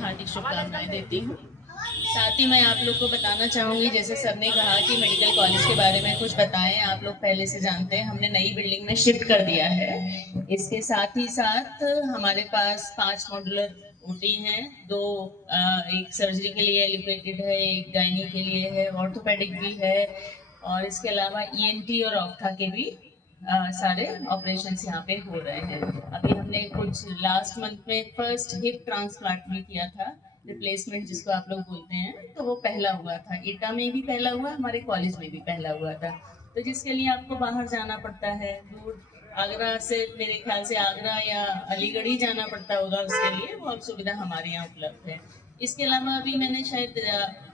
हार्दिक शुभकामनाएं देती हूँ। साथ ही मैं आप लोग को बताना चाहूँगी, जैसे सर ने कहा कि मेडिकल कॉलेज के बारे में कुछ बताएं। आप लोग पहले से जानते हैं हमने नई बिल्डिंग में शिफ्ट कर दिया है। इसके साथ ही साथ हमारे पास 5 मॉड्यूलर ओटी हैं, 2 एक सर्जरी के लिए एलोकेटेड है, एक गायनी के लिए है, ऑर्थोपेडिक भी है, और इसके अलावा ईएनटी और ऑप्था के भी सारे ऑपरेशंस यहाँ पे हो रहे हैं। अभी हमने कुछ लास्ट मंथ में फर्स्ट हिप ट्रांसप्लांट भी किया था, रिप्लेसमेंट जिसको आप लोग बोलते हैं, तो वो पहला हुआ था। एटा में भी पहला हुआ, हमारे कॉलेज में भी पहला हुआ था। तो जिसके लिए आपको बाहर जाना पड़ता है, दूर आगरा से, मेरे ख्याल से आगरा या अलीगढ़ ही जाना पड़ता होगा उसके लिए, वो अब सुविधा हमारे यहाँ उपलब्ध है। इसके अलावा अभी मैंने शायद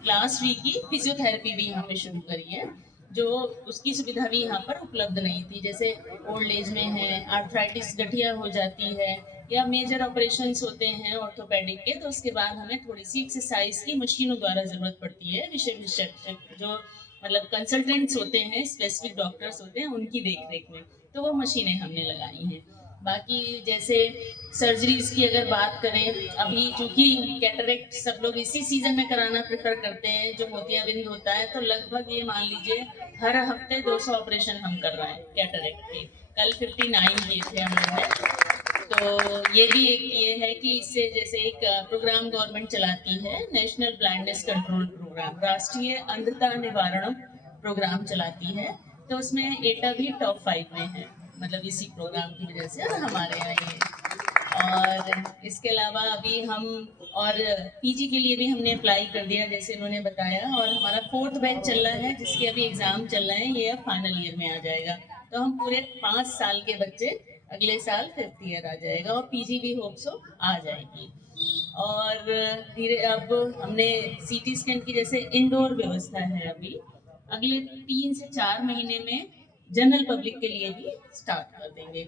लास्ट वीक ही फिजियोथेरेपी भी यहाँ पे शुरू करी है, जो उसकी सुविधा भी यहाँ पर उपलब्ध नहीं थी। जैसे ओल्ड एज में है, आर्थराइटिस गठिया हो जाती है, या मेजर ऑपरेशंस होते हैं ऑर्थोपेडिक के, तो उसके बाद हमें थोड़ी सी एक्सरसाइज की मशीनों द्वारा जरूरत पड़ती है। विषय विशेषज्ञ जो मतलब कंसल्टेंट्स होते हैं, स्पेसिफिक डॉक्टर्स होते हैं, उनकी देख रेख में, तो वो मशीनें हमने लगाई हैं। बाकी जैसे सर्जरीज की अगर बात करें, अभी चूंकि कैटरेक्ट सब लोग इसी सीजन में कराना प्रेफर करते हैं, जो मोतियाबिंद होता है, तो लगभग ये मान लीजिए हर हफ्ते 200 ऑपरेशन हम कर रहे हैं कैटरेक्ट के। कल 59 किए थे हम लोग ने। तो ये भी एक ये है कि इससे जैसे एक प्रोग्राम गवर्नमेंट चलाती है, नेशनल ब्लाइंडनेस कंट्रोल प्रोग्राम, राष्ट्रीय अंधता निवारण प्रोग्राम चलाती है, तो उसमें एटा भी टॉप 5 में है, मतलब इसी प्रोग्राम की वजह से और हमारे यहाँ ये। और इसके अलावा अभी हम और पीजी के लिए भी हमने अप्लाई कर दिया, जैसे उन्होंने बताया, और हमारा 4th बैच चल रहा है, जिसके अभी एग्ज़ाम चल रहे हैं, ये अब फाइनल ईयर में आ जाएगा। तो हम पूरे 5 साल के बच्चे अगले साल 5th ईयर आ जाएगा, और पीजी भी होप सो आ जाएगी। और धीरे अब हमने सीटी स्कैन की जैसे इंडोर व्यवस्था है, अभी अगले 3 से 4 महीने में जनरल पब्लिक के लिए भी स्टार्ट कर देंगे।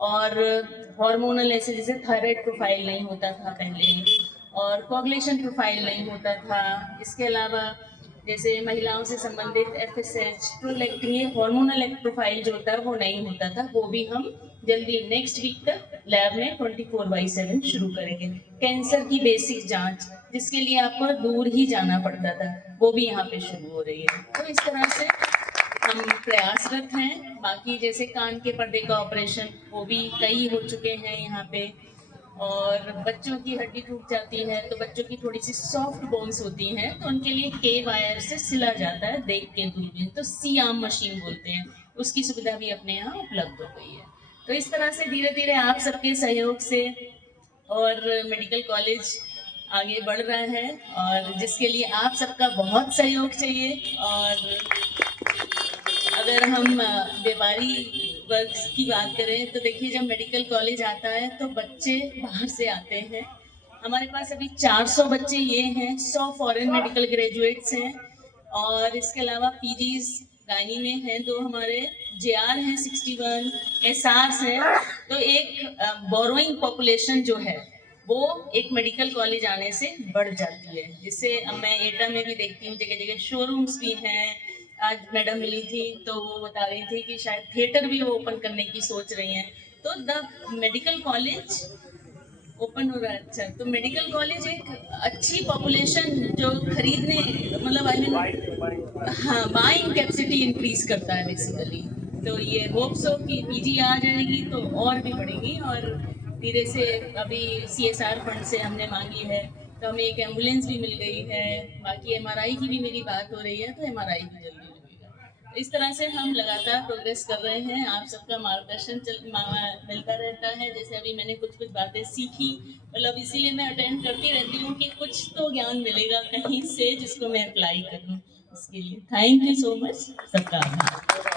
और हार्मोनल ऐसे जैसे थायराइड प्रोफाइल नहीं होता था पहले, और कोगुलेशन प्रोफाइल नहीं होता था। इसके अलावा जैसे महिलाओं से संबंधित एफएसएच, प्रोलैक्टिन, ये हार्मोनल प्रोफाइल जो होता है वो नहीं होता था, वो भी हम जल्दी नेक्स्ट वीक तक लैब में 24/7 शुरू करेंगे। कैंसर की बेसिक जांच, जिसके लिए आपको दूर ही जाना पड़ता था, वो भी यहाँ पे शुरू हो रही है। तो इस तरह से हम प्रयासरत हैं। बाकी जैसे कान के पर्दे का ऑपरेशन, वो भी कई हो चुके हैं यहाँ पे। और बच्चों की हड्डी टूट जाती है, तो बच्चों की थोड़ी सी सॉफ्ट बोन्स होती हैं, तो उनके लिए के वायर से सिला जाता है, देख के दूरबीन, तो सी आर्म मशीन बोलते हैं, उसकी सुविधा भी अपने यहाँ उपलब्ध हो गई है। तो इस तरह से धीरे धीरे आप सबके सहयोग से और मेडिकल कॉलेज आगे बढ़ रहा है, और जिसके लिए आप सबका बहुत सहयोग चाहिए। और अगर हम व्यापारी वर्ग की बात करें, तो देखिए जब मेडिकल कॉलेज आता है तो बच्चे बाहर से आते हैं। हमारे पास अभी 400 बच्चे ये हैं, 100 फॉरेन मेडिकल ग्रेजुएट्स हैं, और इसके अलावा पीजीज गायनी में हैं, 2 हमारे जेआर हैं, 61 एसआर्स हैं। तो एक बोरोइंग पॉपुलेशन जो है वो एक मेडिकल कॉलेज आने से बढ़ जाती है, जिससे अब मैं एटा में भी देखती हूँ जगह जगह शोरूम्स भी हैं। आज मैडम मिली थी तो वो बता रही थी कि शायद थिएटर भी वो ओपन करने की सोच रही हैं। तो द मेडिकल कॉलेज ओपन हो रहा है। अच्छा, तो मेडिकल कॉलेज एक अच्छी पॉपुलेशन जो खरीदने, मतलब आई मीन, हाँ, बाइंग कैपेसिटी इंक्रीज करता है बेसिकली। तो ये होप्स हो कि पीजी आ जाएगी तो और भी बढ़ेगी। और धीरे से अभी सीएसआर फंड से हमने मांगी है, तो हमें एक एम्बुलेंस भी मिल गई है। बाकी एमआरआई की भी मेरी बात हो रही है, तो एमआरआई भी जल्दी लगेगा। इस तरह से हम लगातार प्रोग्रेस कर रहे हैं। आप सबका मार्गदर्शन मिलता रहता है। जैसे अभी मैंने कुछ कुछ बातें सीखी, मतलब इसीलिए मैं अटेंड करती रहती हूँ कि कुछ तो ज्ञान मिलेगा कहीं से, जिसको मैं अप्लाई करूँ। इसके लिए थैंक यू सो मच, सबका आभार।